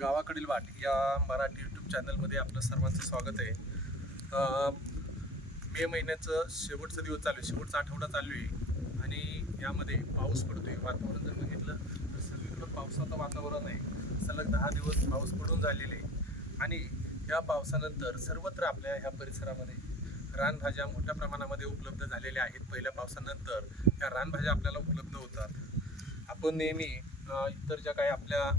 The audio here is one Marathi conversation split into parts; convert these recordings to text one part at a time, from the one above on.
गावाकडील वाट या मराठी यूट्यूब चॅनलमध्ये आपलं सर्वांचं स्वागत आहे. मे महिन्याचं शेवटचा दिवस चालू आहे. शेवटचा आठवडा चालू आहे. आणि यामध्ये पाऊस पडतोय. वातावरण जर बघितलं तर सगळीकडं पावसाचं वातावरण आहे. सलग दहा दिवस पाऊस पडून झालेले आहे. आणि या पावसानंतर सर्वत्र आपल्या ह्या परिसरामध्ये रानभाज्या मोठ्या प्रमाणामध्ये उपलब्ध झालेल्या आहेत. पहिल्या पावसानंतर ह्या रानभाज्या आपल्याला उपलब्ध होतात. आपण नेहमी इतर ज्या काही आपल्या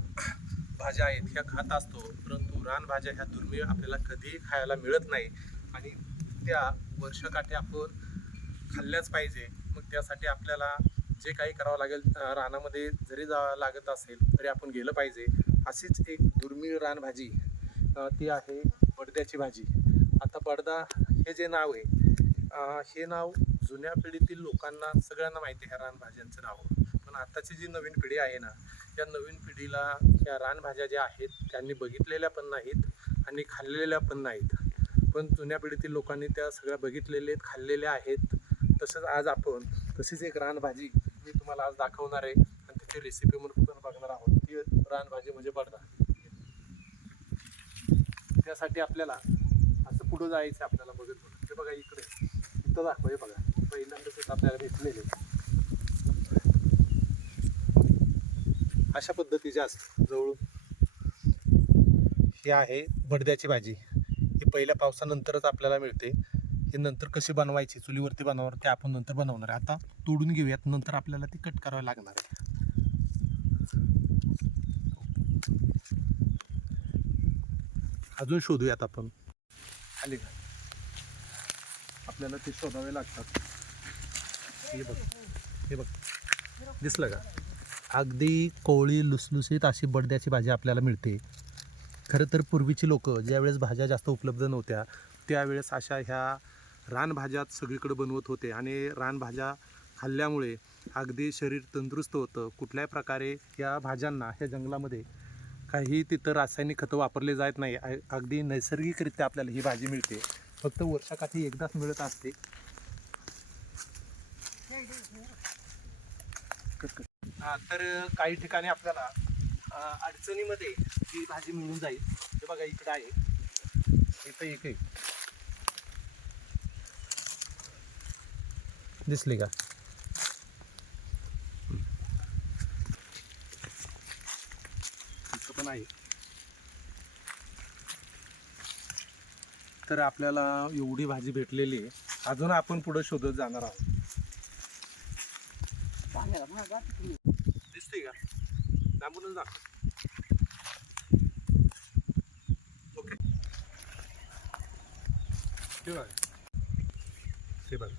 भाज्या आहेत ह्या खात असतो परंतु रानभाज्या ह्या दुर्मिळ आपल्याला कधीही खायला मिळत नाही. आणि त्या वर्षकाठी आपण खाल्ल्याच पाहिजे. मग त्यासाठी आपल्याला जे काही करावं लागेल रानामध्ये जरी जावं लागत असेल तरी आपण गेलं पाहिजे. अशीच एक दुर्मिळ रानभाजी ती आहे बडद्याची भाजी. आता बडदा हे जे नाव आहे हे नाव जुन्या पिढीतील लोकांना सगळ्यांना माहिती आहे ह्या रानभाज्यांचं नाव. पण आत्ताची जी नवीन पिढी आहे ना या नवीन पिढीला या रानभाज्या ज्या आहेत त्यांनी बघितलेल्या पण नाहीत आणि खाल्लेल्या पण नाहीत. पण जुन्या पिढीतील लोकांनी त्या सगळ्या बघितलेल्या आहेत खाल्लेल्या आहेत. तसंच आज आपण तशीच एक रानभाजी मी तुम्हाला आज दाखवणार आहे आणि त्याची रेसिपी म्हणून पण बघणार आहोत ती रानभाजी म्हणजे बडदा. त्यासाठी आपल्याला असं पुढं जायचं आपल्याला बघत बघत. ते बघा इकडे इथं दाखव हे बघा. पहिल्यांदाच आपल्याला भेटलेले अशा पद्धतीचे असतात जवळून. ही आहे भडद्याची भाजी. ही पहिल्या पावसानंतरच आपल्याला मिळते. ही नंतर कशी बनवायची चुलीवरती बनवणार ते आपण नंतर बनवणार आहे. आता तोडून घेऊयात नंतर आपल्याला ती कट करावी लागणार आहे. अजून शोधूयात आपण. आले का? आपल्याला ते शोधावे लागतात. हे बघ हे बघ. दिसलं का? अगदी कोळी लुसलुसीत अशी बडद्याची भाजी आपल्याला मिळते. खरं तर पूर्वीची लोक ज्यावेळेस भाज्या जास्त उपलब्ध नव्हत्या त्यावेळेस अशा ह्या रानभाज्यात सगळीकडे बनवत होते. आणि रानभाज्या खाल्ल्यामुळे अगदी शरीर तंदुरुस्त होतं. कुठल्याही प्रकारे या भाज्यांना ह्या जंगलामध्ये काही तिथं रासायनिक खतं वापरले जात नाही. अगदी नैसर्गिकरित्या आपल्याला ही भाजी मिळते. फक्त वर्षाकाठी एकदाच मिळत असते. तर काही ठिकाणी आपल्याला अडचणीमध्ये ही भाजी मिळून जाईल हे बघा इकडं आहे. इथं एक आहे. दिसली का? पण आहे. तर आपल्याला एवढी भाजी भेटलेली आहे. अजून आपण पुढे शोधत जाणार आहोत. दिसते का? लांबूनच दाखव. ओके. हे बघा. हे बघा.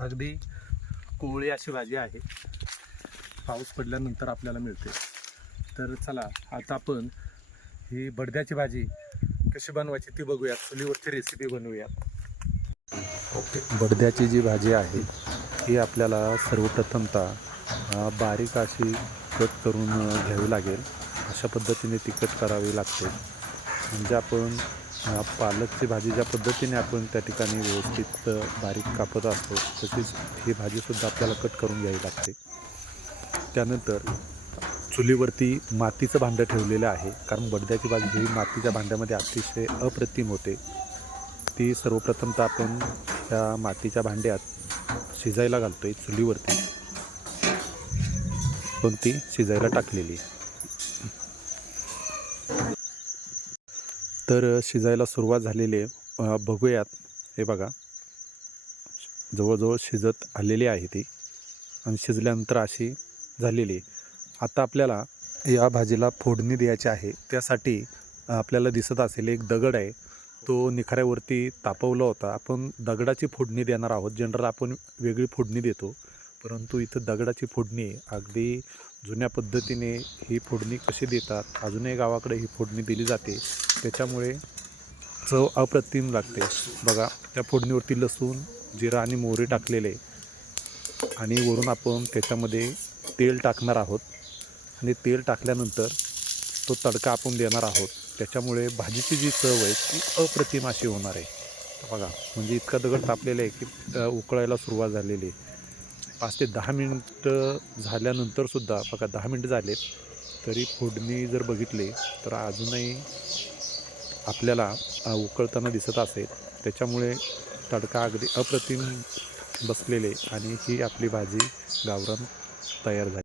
अगदी कोवळी अशी भाजी आहे. पाऊस पडल्यानंतर आपल्याला मिळते. तर चला आता आपण ही बडद्याची भाजी कशी बनवायची ती बघूयात. चुलीवरची रेसिपी बनवूयात. ओके. बडद्याची जी भाजी आहे ही आपल्याला सर्वप्रथमतः बारीक अशी कट करून घ्यावी लागेल. अशा पद्धतीने ती कट करावी लागते. म्हणजे आपण पालकची भाजी ज्या पद्धतीने आपण त्या ठिकाणी व्यवस्थित बारीक कापत असतो तशीच ही भाजीसुद्धा आपल्याला कट करून घ्यावी लागते. त्यानंतर चुलीवरती मातीचं भांडं ठेवलेलं आहे. कारण बडद्याची भाजी ही मातीच्या भांड्यामध्ये अतिशय अप्रतिम होते. ती सर्वप्रथम तर आपण त्या मातीच्या भांड्यात शिजायला घालतो आहे चुलीवरती. पण ती शिजायला टाकलेली. तर शिजायला सुरुवात झालेली आहे. बघूयात. हे बघा. जवळजवळ शिजत आलेली आहे ती. आणि शिजल्यानंतर अशी झालेली आहे. आता आपल्याला या भाजीला फोडणी द्यायची आहे. त्यासाठी आपल्याला दिसत असेल एक दगड आहे. तो निखाऱ्यावरती तापवला होता. आपण दगडाची फोडणी देणार आहोत. जनरल आपण वेगळी फोडणी देतो. परंतु इथं दगडाची फोडणी अगदी जुन्या पद्धतीने ही फोडणी कशी देतात अजूनही गावाकडे ही फोडणी दिली जाते. त्याच्यामुळे चव अप्रतिम लागते. बघा त्या फोडणीवरती लसूण जिरा आणि मोहरी टाकलेले आणि वरून आपण त्याच्यामध्ये तेल टाकणार आहोत. आणि तेल टाकल्यानंतर तो तडका आपण देणार आहोत. त्याच्यामुळे भाजीची जी चव आहे ती अप्रतिम अशी होणार आहे. बघा म्हणजे इतका दगड तापलेला आहे की उकळायला सुरुवात झालेली आहे. पाच ते दहा मिनटं झाल्यानंतरसुद्धा बघा दहा मिनटं झालेत तरी फोडणी जर बघितली तर अजूनही आपल्याला उकळताना दिसत असेल. त्याच्यामुळे तडका अगदी अप्रतिम बसलेले आणि ही आपली भाजी गावरान तयार झाली.